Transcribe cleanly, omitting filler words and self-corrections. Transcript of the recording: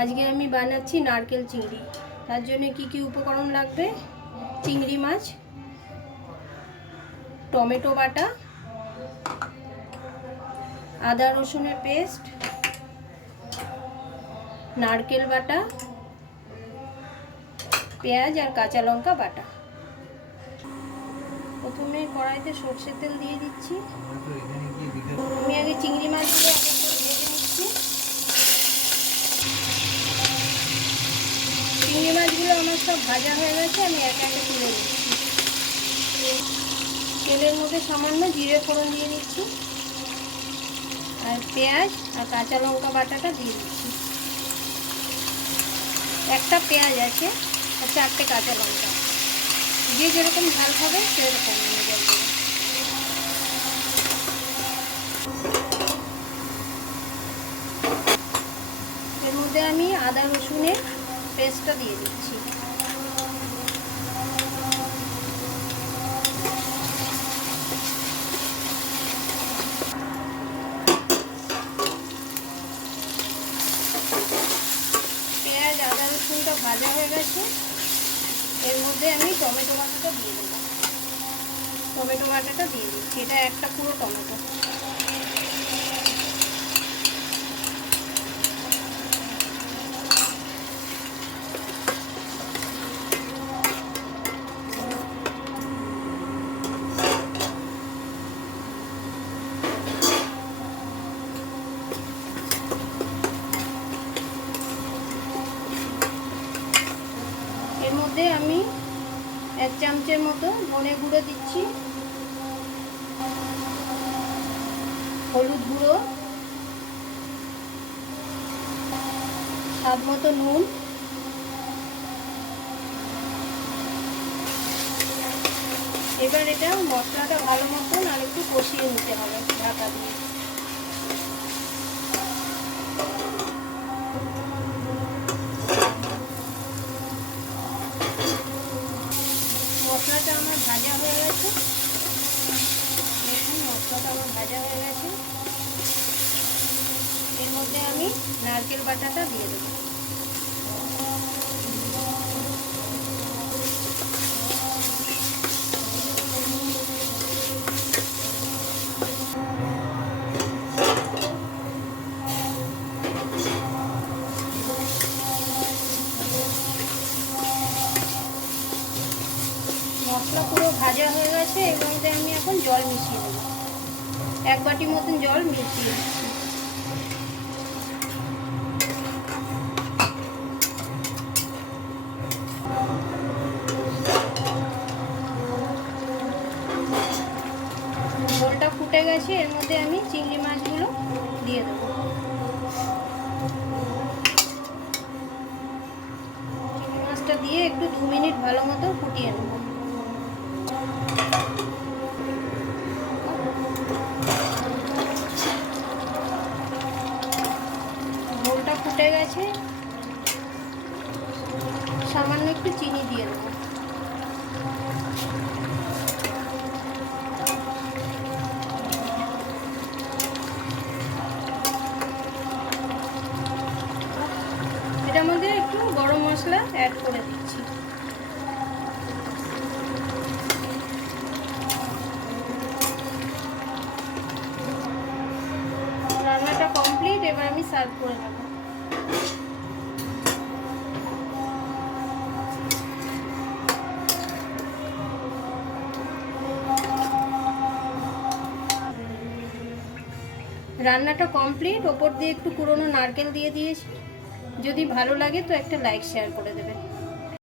আজকে আমি বানাচ্ছি নারকেল চিংড়ি। তার জন্য কি কি উপকরণ লাগবে: চিংড়ি মাছ, টমেটো বাটা, আদা রসুনের পেস্ট, নারকেল বাটা, পেঁয়াজ আর কাঁচা লঙ্কা বাটা। প্রথমে কড়াইতে সরষের তেল দিয়ে দিচ্ছি। আমি আগে চিংড়ি মাছগুলো এক এক করে ভেজে নিচ্ছি। চিংড়ি মাছগুলো আমার সব ভাজা হয়ে গেছে, আমি এক একে তুলে নিচ্ছি। তেলের মধ্যে সামান্য জিরে ফোড়ন দিয়ে নিচ্ছি আর পেঁয়াজ আর কাঁচা লঙ্কা বাটাটা দিয়ে দিচ্ছি। একটা পেঁয়াজ আছে আর 4টে কাঁচা লঙ্কা, যে যেরকম ঝাল খাবে সেরকম অনুযায়ী। এর মধ্যে আমি আদা রসুনের পেস্টটা দিয়ে দিচ্ছি। পেঁয়াজ আদা রসুনটা ভাজা হয়ে গেছে, এর মধ্যে আমি টমেটো বাটাটা দিয়ে দেবো। টমেটো বাটাটা দিয়ে দিচ্ছি, এটা একটা পুরো টমেটো। এর মধ্যে আমি 1 চামচের মতো ধনে গুঁড়ো দিচ্ছি, হলুদ গুঁড়ো, স্বাদ মতো নুন, এবার এটা মশলাটা ভালো মতন আর একটু কষিয়ে নিতে হবে ঢাকা দিয়ে। মশলাটা আমার ভাজা হয়ে গেছে, দেখুন মশলাটা আমার ভাজা হয়ে গেছে। এর মধ্যে আমি নারকেল বাটাটা দিয়ে দেবো। মশলা পুরো ভাজা হয়ে গেছে, এর মধ্যে আমি এখন জল মিশিয়ে দেবো। 1 বাটি মতন জল মিশিয়ে দিচ্ছি। ঝোলটা ফুটে গেছে, এর মধ্যে আমি চিংড়ি মাছগুলো দিয়ে দেবো। চিংড়ি মাছটা দিয়ে একটু 2 মিনিট ভালো মতো ফুটিয়ে নেব। ঝোলটা ফুটে গেছে, সামান্য একটু চিনি দিয়ে দেবো। এটার মধ্যে একটু গরম মশলা অ্যাড করে দিচ্ছি। রান্নাটা কমপ্লিট, এবার আমি সার্ভ করে নেব। রান্নাটা কমপ্লিট, ওপর দিয়ে একটু কুড়োনো নারকেল দিয়ে দিয়েছি। যদি ভালো লাগে তো একটা লাইক শেয়ার করে দেবেন।